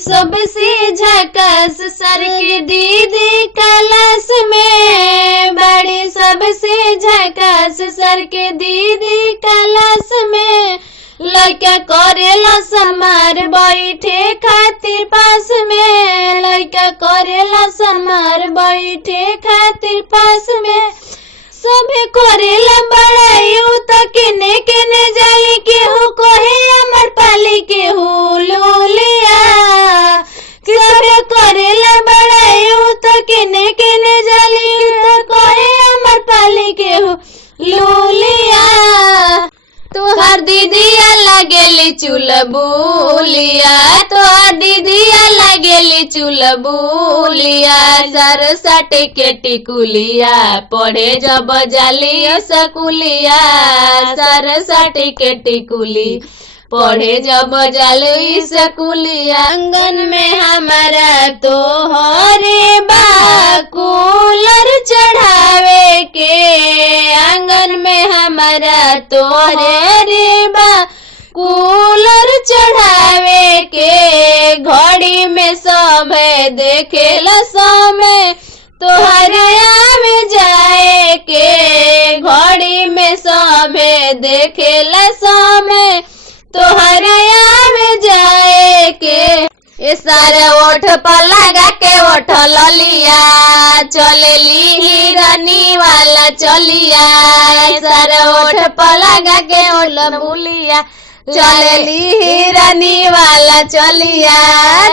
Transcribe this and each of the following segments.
सबसे झकास सर के दीदी क्लास में, बड़ी सबसे झकास सर के दीदी क्लास में। लड़का करेला समार बैठे खातिर पास में, लड़का करेला समार बैठे खातिर पास में। सभे करेला बड़ाई तो केने केने जाली केहू कहे अमर पाली केहू लोलिया। सभे करेला बड़ाई तो केने केने जाली तो कहे अमर पाली केहू लोलिया। तोहर दीदिया लागेली चुलबुलिया, तोहर दीदिया लागेली चुलबुलिया। सर साटे के टिकुलिया पढ़े जब जाली सकुलिया, सर साटे के टिकुली पढ़े जब जाली सकुलिया। आंगन में हमारा तोहरे बा कूलर चढ़ावे के, आंगन में हमारा तोहरे बा कूलर चढ़ावे के। घड़ी में सब देखेला समय तोहरे आवे जाए के, घड़ी में सब देखेला समय तोहरे आवे जाए के। ये सारे ओठ पर लगा के ओठ ललिया, चलेली हिरनी वाला चलिया। सारे ओठ पर लगा के ओठ बुलिया, चलेली हिरनी वाला चलिया।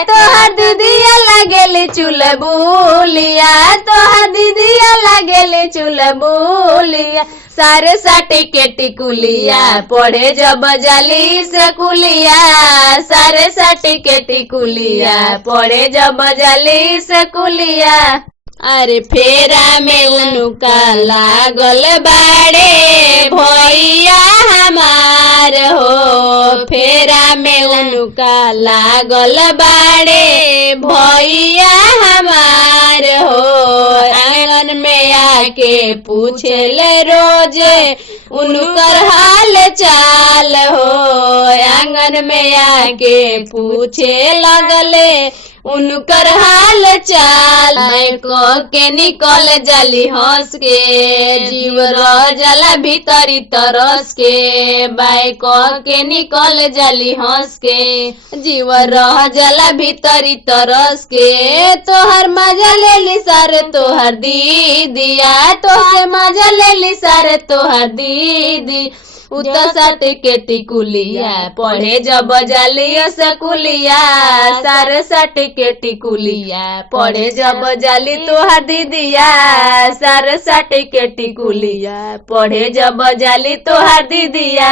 तोहर दीदिया लागेली चुलबुलिया, तोहर दीदिया लागेली चुलबुलिया। सारे साटे के टिकुलिया पढ़े जब जाली सकुलिया, सारे साटे के टिकुलिया पढ़े जब जाली सकुलिया। अरे फेरा में उनका लागल बाड़े भैया हमार हो, फेरा में उनका लागल बाड़े भैया हमार हो। आंगन में आके पूछले रोजे उनकर हाल चाल हो, आंगन में आके पूछे लगले उनकर हाल चाल। मैं कह के निकल जाली हंस के, जीव रह जाला भीतरी तरस के। बाय कह के निकल जाली हंस के, जीव रह जाला भीतरी तरस के। तोहर मजा ले ली सारे तोहर दीदिया, तोहर मजा ले ली सारे तोहर दीदी। उत साटे के टिकुलिया पढ़े जब जाली सकुलिया, सारे साटे के टिकुलिया पढ़े जब जाली तोहर दीदिया, सारे साटे के टिकुलिया पढ़े जब जाली तोहर दीदिया।